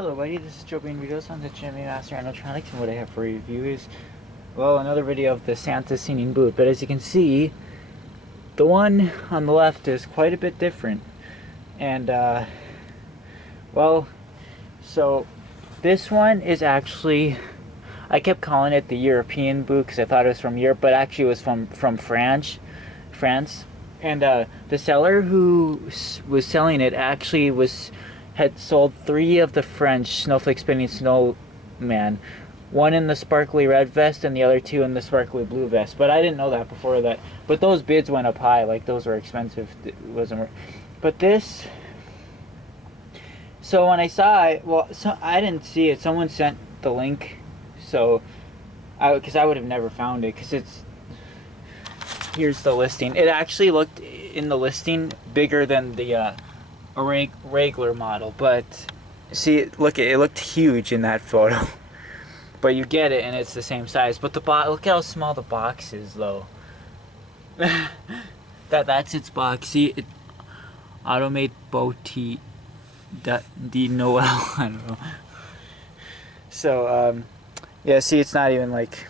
Hello buddy, this is Joe being videos on the Gemmy Master Animatronics, and what I have for review is, well, another video of the Santa singing boot. But as you can see, the one on the left is quite a bit different. And, well, so this one is actually, I kept calling it the European boot because I thought it was from Europe, but actually it was from France. And the seller who was selling it actually had sold 3 of the French snowflake spinning snowman, one in the sparkly red vest and the other 2 in the sparkly blue vest. But I didn't know that before that. But those bids went up high, like those were expensive. It wasn't. But this. So when I saw it, well, I didn't see it. Someone sent the link, so because I would have never found it, because it's. Here's the listing. It actually looked in the listing bigger than the a regular model, but see, look, it looked huge in that photo. But you get it, and it's the same size. But the look at how small the box is, though. that's its box. See, it Automate Boutique de Noel. I don't know. So yeah, see, it's not even like.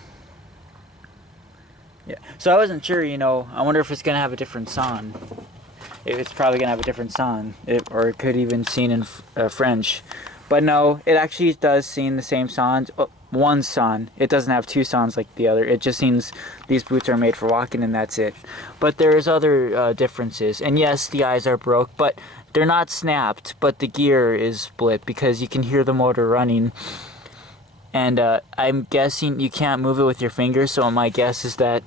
Yeah, so I wasn't sure, you know, I wonder if it's going to have a different song. It's probably going to have a different song, or it could even sing in French. But no, it actually does sing the same songs, one song. It doesn't have 2 songs like the other. It just sings, these boots are made for walking, and that's it. But there's other differences. And yes, the eyes are broke, but they're not snapped, but the gear is split because you can hear the motor running. And I'm guessing you can't move it with your fingers, so my guess is that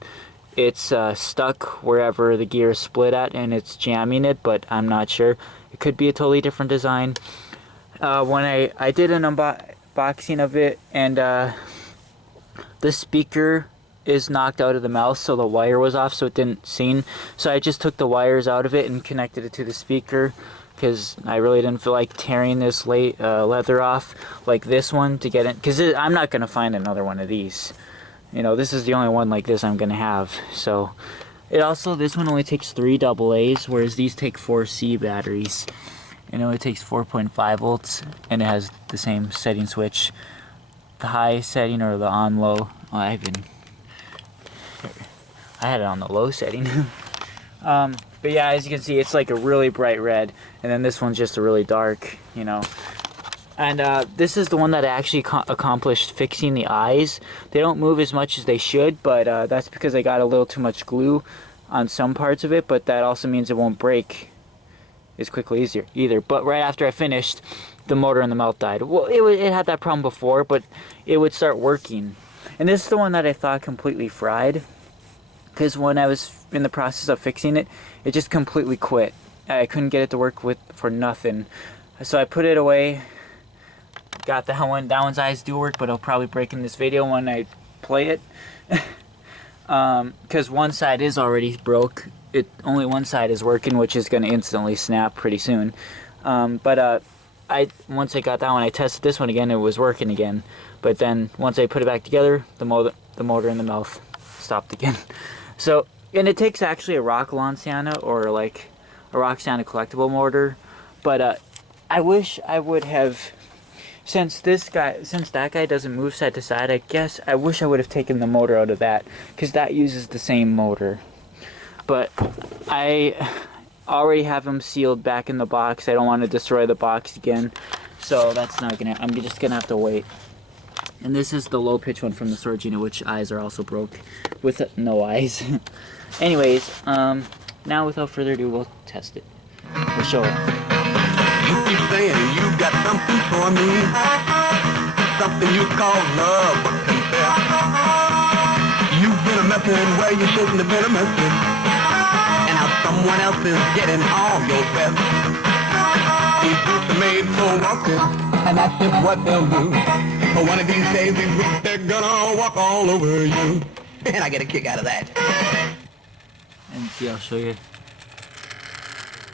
it's stuck wherever the gear is split at and it's jamming it, but I'm not sure. It could be a totally different design. When I did an unboxing of it, and the speaker is knocked out of the mouth, so the wire was off, so it didn't sing. So I just took the wires out of it and connected it to the speaker, because I really didn't feel like tearing this leather off like this one to get it, because I'm not going to find another one of these. You know, this is the only one like this I'm going to have. So it also, this one only takes 3 AA's, whereas these take 4 C batteries. It only takes 4.5 volts, and it has the same setting switch. The high setting or the on low. Oh, I had it on the low setting. But yeah, as you can see, it's like a really bright red, and then this one's just a really dark, you know. And this is the one that I actually accomplished fixing the eyes. They don't move as much as they should, but that's because I got a little too much glue on some parts of it, but that also means it won't break as quickly either. But right after I finished, the motor in the mouth died. Well, it had that problem before, but it would start working. And this is the one that I thought completely fried, because when I was in the process of fixing it, it just completely quit. I couldn't get it to work for nothing. So I put it away. Got that one. That one's eyes do work, but it'll probably break in this video when I play it. Because one side is already broke. Only one side is working, which is going to instantly snap pretty soon. But once I got that one, I tested this one again. It was working again. But then once I put it back together, the motor in the mouth stopped again. So, and it takes actually a Rock-A-Lawn Santa, or like a Rock Santa collectible motor. But I wish I would have, since that guy doesn't move side to side, I wish I would have taken the motor out of that, because that uses the same motor. But I already have them sealed back in the box. I don't want to destroy the box again, so that's not gonna. I'm just gonna have to wait. And this is the low pitch one from the storage unit, which eyes are also broke, with no eyes. Anyways, now without further ado, we'll test it. We'll show it. You keep saying you got something for me, something you call love, but confess you've been a messin' where you shouldn't have been a messin', and how someone else is getting all your best. These boots are made for walking, and that's just what they'll do. But one of these days, these boots, they're gonna walk all over you, and I get a kick out of that. And see, I'll show you. You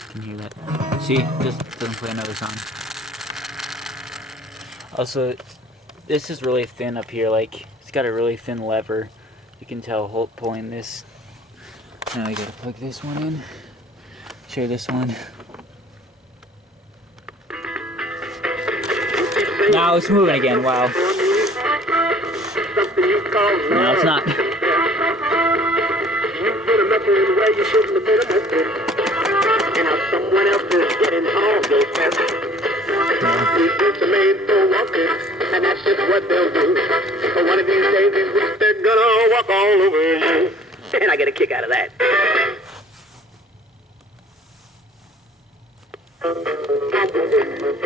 can hear that. See, just doesn't play another song. Also, this is really thin up here. Like, it's got a really thin lever. You can tell pulling this. Now I gotta plug this one in. Show you this one. Now it's moving again. Wow. No, it's not. And that's just what they'll do. But one of these days, they're gonna walk all over you. And I get a kick out of that.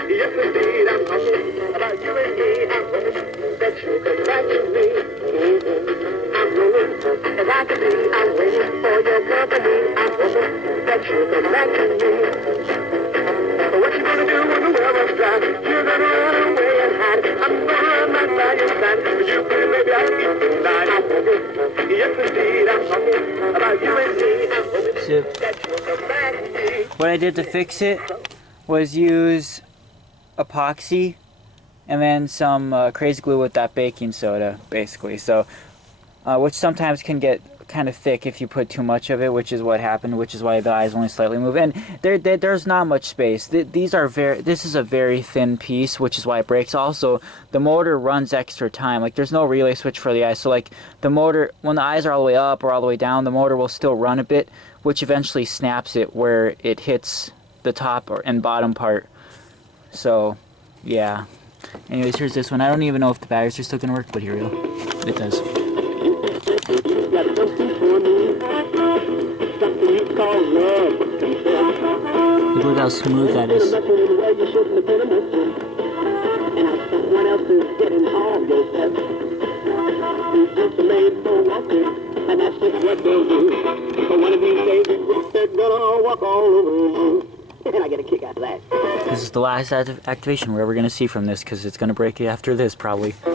Yes, indeed, I'm hungry. About you and me, I'm hungry. That you come back to me. I'm hungry. If I could be, I'm waiting for your company. I'm hungry. That you come back to me. What you gonna do when the weather's dry? You're gonna run away and hide. I'm gonna run right by your side. But you could, maybe I'll eat tonight. I'm hungry. Yes, indeed, I'm hungry. About you and me, I'm hungry. So, That you come back to me. what I did to fix it was use epoxy and then some crazy glue with that baking soda, basically. So, which sometimes can get kind of thick if you put too much of it, which is what happened, which is why the eyes only slightly move. And there's not much space. This is a very thin piece, which is why it breaks. Also, the motor runs extra time. Like, there's no relay switch for the eyes. So, like, the motor, when the eyes are all the way up or all the way down, the motor will still run a bit, which eventually snaps it where it hits the top and bottom part. So, yeah. Anyways, here's this one. I don't even know if the batteries are still gonna work, but here we go. It does. Look how smooth that is. And that's just what they'll do. But one of these days, they're gonna walk all over you. And I get a kick out of that. This is the last activation we're ever going to see from this, because it's going to break after this, probably. God.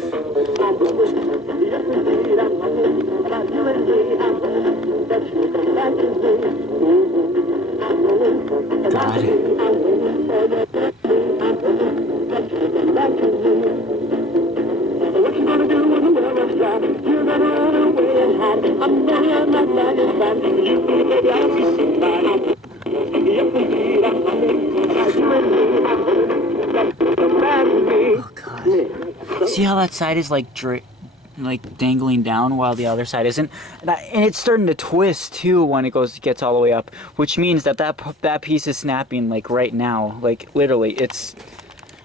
What you gonna do when the weather's dry? You're gonna run away and hide. I'm gonna run my mind inside. You think maybe I'll be somebody. Oh God! See how that side is like dangling down while the other side isn't, and it's starting to twist too when it gets all the way up, which means that piece is snapping like right now, like literally. It's,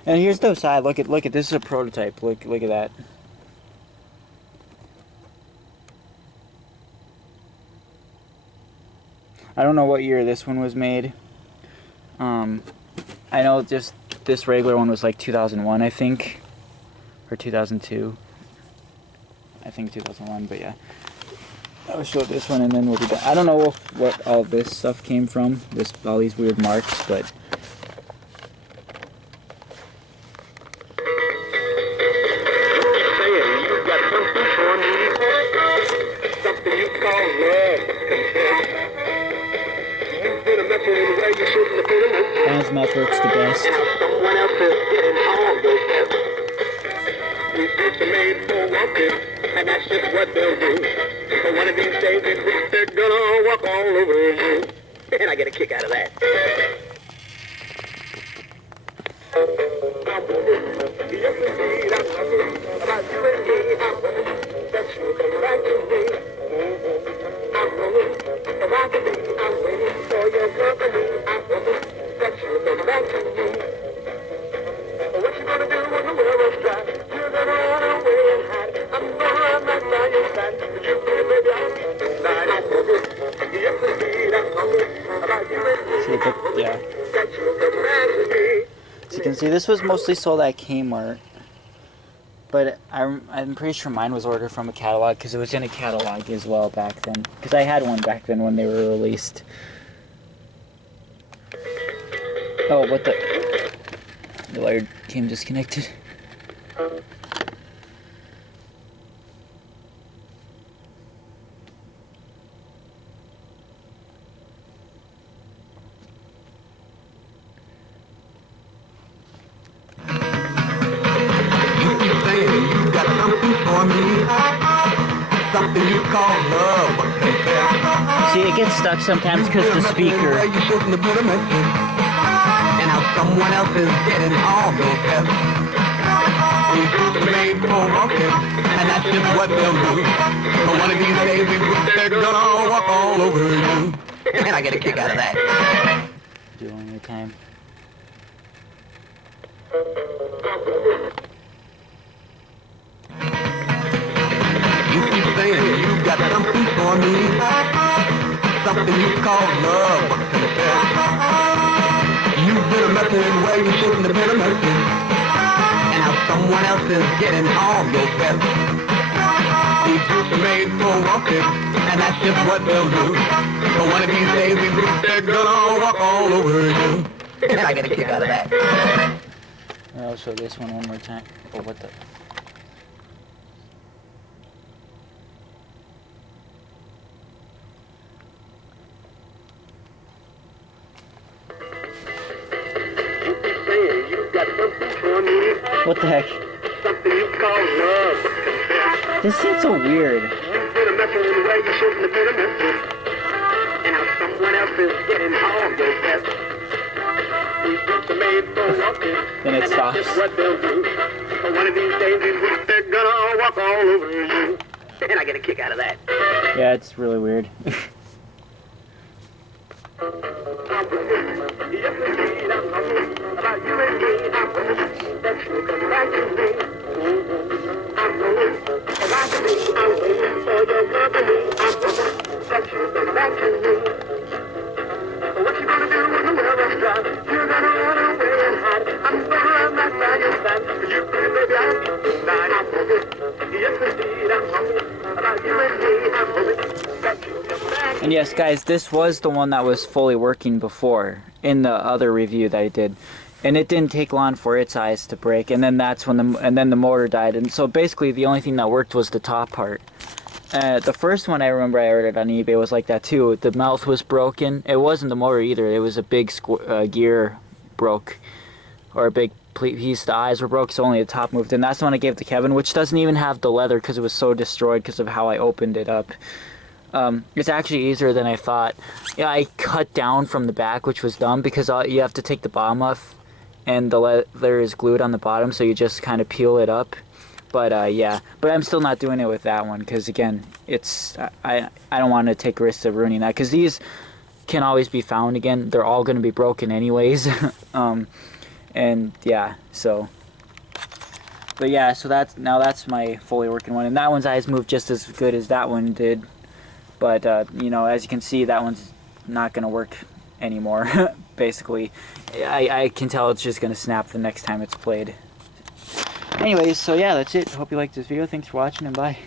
and here's the side. Look at this is a prototype. Look at that. I don't know what year this one was made. I know just this regular one was like 2001, I think, or 2002. I think 2001, but yeah. I'll show this one and then we'll be done. I don't know what all this stuff came from, all these weird marks, but. Math works the best. Someone else is getting all your best. You get the made for walking, and that's just what they'll do. But one of these days, they're gonna walk all over you. And I get a kick out of that. Yes, indeed, I'm hungry. About you and me, I'm hungry. That you come back to me. I'm hungry. If I could be, I'm waiting for your company. I'm hungry. That you come back to me. What you gonna do when the weather's dry? You're gonna run away and hide. I'm gonna run right by your side. But you feel maybe I'll be tonight. I'm hungry. Yes, indeed, I'm hungry. About you and me. Yeah. That you come back to me. As you can see, this was mostly sold at Kmart, but I'm pretty sure mine was ordered from a catalog because it was in a catalog as well back then. Because I had one back then when they were released. Oh, what the? The wire came disconnected. Something you call love, but See, it gets stuck sometimes because the speaker. And how someone else is getting all those tests. for walking, and that's just what they'll do. But one of these days, they're gonna walk all over you. And I get a kick out of that. Do it one more time. You keep saying you've got something for me, something you call love, but confess. You've been a messin' where you shouldn't have been a messin', and now someone else is getting all your best. These boots are made for walking, and that's just what they'll do. But one of these days, these boots, they're gonna walk all over you. And I get a kick out of that. I'll show this one more time. Oh, what the? What the heck? Something you call love. This seems so weird. You've been a messin' in the way you shouldn't have been a messin', and now someone else is getting all your best. These boots are made for walking, Then it and stops. that's just what they'll do. But one of these days, these boots, they're gonna walk all over you. And I get a kick out of that. Yeah, it's really weird. And yes, guys, this was the one that was fully working before in the other review that I did, and it didn't take long for its eyes to break, and then that's when the motor died, and so basically the only thing that worked was the top part. The first one I remember I ordered on eBay was like that too. The mouth was broken. It wasn't the motor either. It was a big gear broke, or a big piece. The eyes were broke, so only the top moved, and that's the one I gave to Kevin, which doesn't even have the leather because it was so destroyed because of how I opened it up. It's actually easier than I thought. Yeah, I cut down from the back, which was dumb because you have to take the bottom off, and the leather is glued on the bottom, so you just kind of peel it up. But yeah, but I'm still not doing it with that one because again, it's I don't want to take risks of ruining that because these can always be found again. They're all going to be broken anyways. And yeah, so. But yeah, so that's my fully working one, and that one's eyes moved just as good as that one did. But, you know, as you can see, that one's not going to work anymore, basically. I can tell it's just going to snap the next time it's played. Anyways, so yeah, that's it. Hope you liked this video. Thanks for watching, and bye.